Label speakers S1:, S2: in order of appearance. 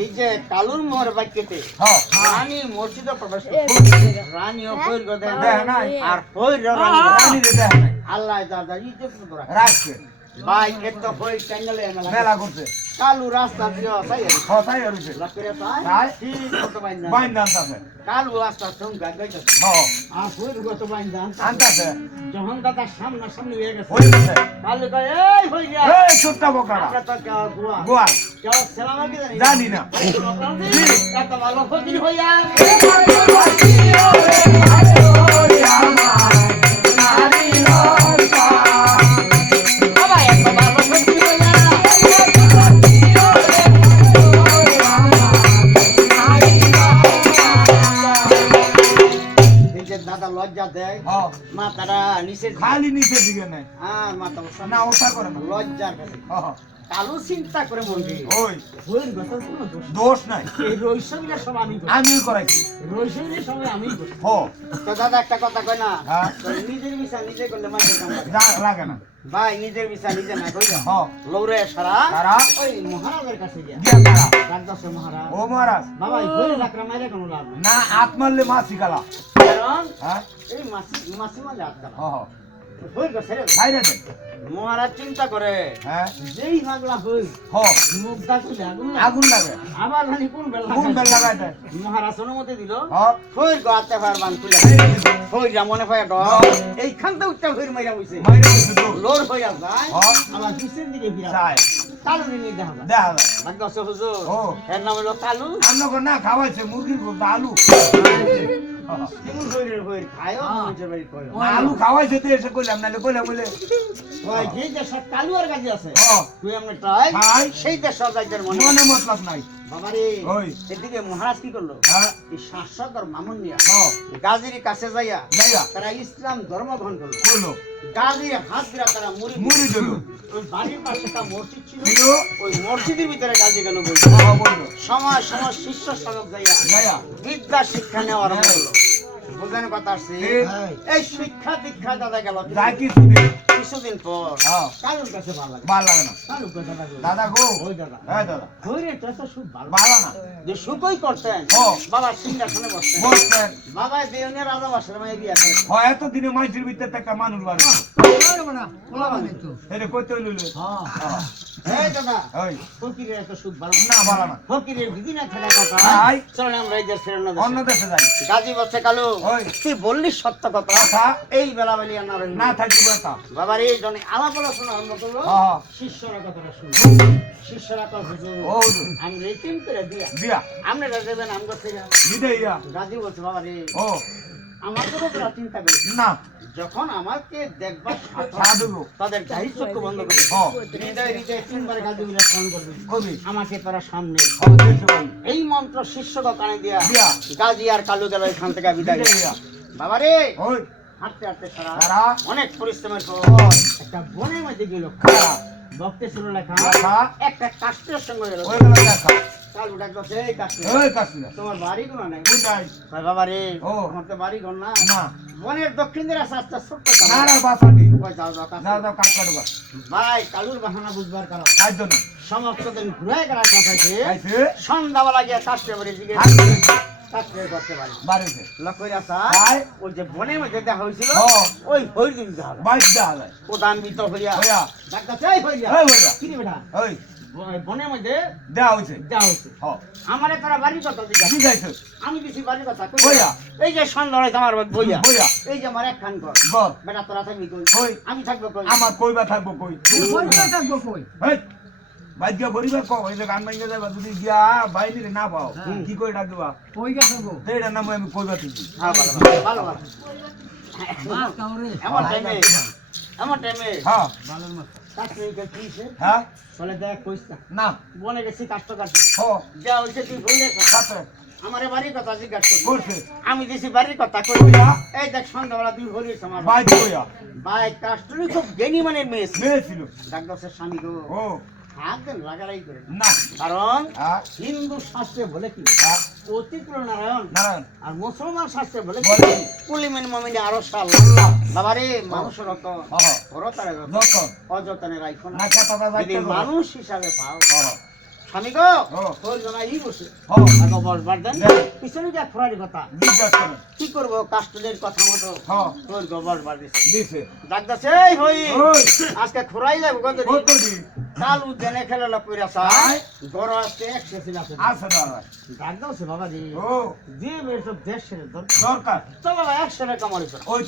S1: এই যে কালুর মোহর বাক্যতে
S2: হ্যাঁ
S1: রানী মসজিদে প্রবেশ। রানী ও
S2: দেখ নাই।
S1: আর কইর রানী। আল্লাহ দাদা
S2: রাখছে।
S1: ভাই এত মেলা
S2: মেলা করছে।
S1: কালু রাস্তা দিয়ে তাই
S2: কথাই হচ্ছে
S1: লকরে তাই
S2: তাই?
S1: ঠিক কত বাইন
S2: বাইন দান্তাছে
S1: কালু রাস্তা চমকা গইছে
S2: হ্যাঁ।
S1: আর কইর কত বাইন দান
S2: আনতাছে
S1: যখন দাদা সামনা সামনে হয়ে গেছে
S2: হয়ে গেছে।
S1: কালু কয় এই হই গিয়া।
S2: এই ছোট্ট বোকারা
S1: আমরা তো কেউ গোয়া।
S2: গোয়া।
S1: কেউ সেলামা কি জানি
S2: জানি না।
S1: এত ভালো ফকির হইয়া যে দাদা লজ্জা দেয় মা তারা নিচে
S2: খালি নিচে দিকে নাই
S1: আর মাথা
S2: না ওটা করে না।
S1: লজ্জার কাছে। কালো চিন্তা করে মন্দির
S2: ওই।
S1: বইয়ের কথা কোনো দোষ
S2: দোষ নাই।
S1: এই সব আমি
S2: আমি করাইছি।
S1: রৈশমিলা সব আমি করি
S2: হো।
S1: তো দাদা একটা কথা কয় না?
S2: হ্যাঁ।
S1: নিজের বিষা নিজে করলে মাঝে লাগে।
S2: না।
S1: ভাই নিজের বিষা নিজে না কই
S2: হ।
S1: লৌরে সারা
S2: তারা
S1: ওই মহারাজের কাছে গিয়া।
S2: গিয়া তারা
S1: মহারাজ।
S2: ও মহারাজ।
S1: বাবা এই লাকড়া মাইরে কোনো লাভ
S2: না হাত মাছি গালা
S1: কারণ
S2: হ্যাঁ।
S1: এই মানে আটকাল
S2: হ হ।
S1: মহারাজ চিন্তা করে
S2: হ্যাঁ।
S1: যেই পাগলা হই
S2: হ।
S1: মুখ দাঁড়িয়ে আগুন
S2: আগুন লাগে
S1: আবার জানি কোন বেলা
S2: কোন বেল লাগাই দেয়?
S1: মহারাজ অনুমতি দিল।
S2: হ।
S1: হই গাতে পারবান তুলে হই যা মনে হয় ডর এইখান থেকে উঠতে হই মাইরা বইছে।
S2: মাইরে দিছে তো।
S1: লোর হইয়া যায়
S2: হ্যাঁ।
S1: আবার পিছন দিকে ফিরা
S2: চাই
S1: কালু নি দেখা যায়।
S2: দেখা যায়।
S1: ভাগ্য আছে হুজুর এর নাম হলো কালু
S2: আমরা না খাওয়াইছে মুরগির আলু। হ্যাঁ। আলু খাওয়াই যেতে এসে কইলাম নাহলে কইলাম বলে।
S1: ওই যে দেশ কালু আর কাজে আছে। তুই আমরা ট্রাই সেই দেশ যাইতের মনে
S2: মনে মতলব নাই।
S1: বাবারে। এদিকে মহারাজ কি করল?
S2: হ্যাঁ।
S1: এই শাসক আর মামুন নিয়া গাজীর কাছে যাইয়া তারা ইসলাম ধর্ম গ্রহণ করল।
S2: করল।
S1: গাজীর হাত দিয়া তারা মুড়ি
S2: মুড়ি দিল
S1: ওই বাড়ির পাশে একটা মসজিদ ছিল।
S2: ছিল।
S1: ওই মসজিদের ভিতরে গাজী গেল বই সমাজ সমাজ শিষ্য সড়ক যাইয়া বিদ্যা শিক্ষা নেওয়া আরম্ভ
S2: হ্যাঁ।
S1: করল বুঝলেন কথা আসছে? এই শিক্ষা দীক্ষা দাদা গেল।
S2: যা কিছু দিন
S1: কিছুদিন পর?
S2: হ্যাঁ।
S1: কালুর কাছে ভালো লাগে?
S2: ভালো লাগে না।
S1: কালুর কাছে ভালো লাগে।
S2: দাদা গো।
S1: ওই দাদা।
S2: হ্যাঁ দাদা।
S1: হইরে তো তো খুব ভালো
S2: ভালো না।
S1: যে সুখই করতেন
S2: ও।
S1: বাবা সিংহাসনে বসতেন।
S2: বলছেন
S1: বাবা দেওয়ানের রাজা বাসরে বিয়া করে
S2: হয় এত দিনে মাইসির ভিতরে একটা মানুষ বাড়ি। এটা কইতে লইল
S1: এই দাদা
S2: ওই।
S1: ফকিরের এত সুখ ভালো না।
S2: না ভালো না।
S1: ফকিরের বিধি না থাকা কথা।
S2: নাই।
S1: চলেন আমরা এই দেশের অন্য
S2: অন্য
S1: দেশে
S2: দেশে যাই।
S1: গাজী বসে কালু। তুই বললি সত্য কথা। এই বেলা না
S2: না থাকি কথা
S1: বাবার এই আলাপ আলোচনা আরম্ভ করল
S2: হ্যাঁ।
S1: শিষ্যরা কথাটা শুনলো শিষ্যরা কয় হুজুর। আমি রেটিং করে দিয়া।
S2: দিয়া।
S1: আপনারা দেবেন আমগো থেকে
S2: দিদে
S1: বলছে বাবা রে।
S2: ও।
S1: আমার তো তোরা চিন্তা করিস না।
S2: না
S1: যখন আমাকে দেখবার
S2: সাধু
S1: তাদের গাড়ি চক্ষু বন্ধ করে হৃদয় হৃদয় তিনবার গাজী বিরাজ স্মরণ করবে
S2: কবি।
S1: আমাকে তারা সামনে এই মন্ত্র শিষ্যকে কানে দিয়া। গাজী আর কালু গেল এখান থেকে বিদায় বাবা রে। হাঁটতে হাঁটতে সারা অনেক পরিশ্রমের পর একটা বনের মধ্যে গেল।
S2: খারা
S1: ভক্তে ছিল লেখা
S2: লেখা।
S1: একটা সঙ্গে গেল তোমার বাড়ি কোনো নাই বাবা রে। আমার তো বাড়ি ঘর না।
S2: না।
S1: বনের দক্ষিণ দিকে ছোট্ট ভাই কালুর বাহানা বুঝবার কারণ। সমস্ত দিন ঘুরে সন্ধ্যাবেলা গিয়ে কাষ্টে বাড়ি দিকে
S2: বাড়িতে।
S1: আসা ওই যে বনের মধ্যে দেখা হয়েছিল। ওই হইর দিন দেখা
S2: বাইক দেওয়া যায়
S1: প্রধান বিত হইয়া।
S2: হইয়া।
S1: ডাক্তার চাই হইয়া।
S2: ওই হইয়া।
S1: কি বেটা?
S2: ওই
S1: ব- মধ্যে
S2: দেওয়া হয়েছে
S1: দেওয়া হয়েছে
S2: হ।
S1: আমারে তারা বাড়ির কথা আমি দিছি বাড়ির কথা কই এই যে সন্ধ্যা হয় আমার বইয়া। এই যে আমার একখান ঘর।
S2: বল
S1: বেটা তোরা থাকবি কই?
S2: কই?
S1: আমি থাকব কই?
S2: আমার কইবা থাকব কই? হেই, বাইক গিয়া পরিবার কও এই গান বাইঙ্গে যাবা যদি গিয়া বাইনি রে না পাও কি কই ডাক দিবা? সেইটা নাম আমি কইবা তুমি
S1: হ্যাঁ ভালো ভালো। ভালো ভালো। এমন টাইমে এমন টাইমে
S2: হ্যাঁ।
S1: কাছে কি
S2: হ্যাঁ?
S1: বলে দেখ কইস না।
S2: না।
S1: বনে গেছি কাষ্ট কাটতে
S2: হ
S1: যা হইছে তুই ভুলে
S2: সাথে
S1: আমারে বাড়ির কথা জিজ্ঞাসা
S2: করছে
S1: আমি দিছি বাড়ির কথা কই।
S2: কইয়া
S1: এই দেখ সন্ধ্যাবেলা তুই ভরিস আমার।
S2: বাইক কইয়া।
S1: ভাই কাস্টরি খুব জ্ঞানী মানে মেয়ে
S2: মেয়ে ছিল।
S1: ডাক্তার স্বামী গো।
S2: ও।
S1: হাত রাগারাগি করে না। কারণ হিন্দু শাস্ত্রে বলে কি? অতিক্র নারায়ণ।
S2: নারায়ণ।
S1: আর মুসলমান শাস্ত্রে বলে কি? কুলিমিন মমিনে আরও সাল্লাহ বাবা রে মানুষের রত
S2: যখন
S1: অযতনে রাখো না। যদি মানুষ হিসাবে পাও। স্বামী গো। তোর জনা ই বসে। আগে বসবার দেন।
S2: দেন।
S1: পিছনে যা ফরারি কথা। কি করব? কাস্টদের কথা মতো। তোর গোবর দিছে। হই। আজকে খোরাই কত
S2: দিন
S1: কাল উদ্যানে খেলালা পইরা চাই। গড় আছে ছিল আছে।
S2: আছে দাদা
S1: ডাক দাও সে বাবা জি
S2: ও।
S1: যে বেশ দেশ দরকার
S2: দরকার।
S1: তো বাবা একশো টাকা মারি
S2: ওই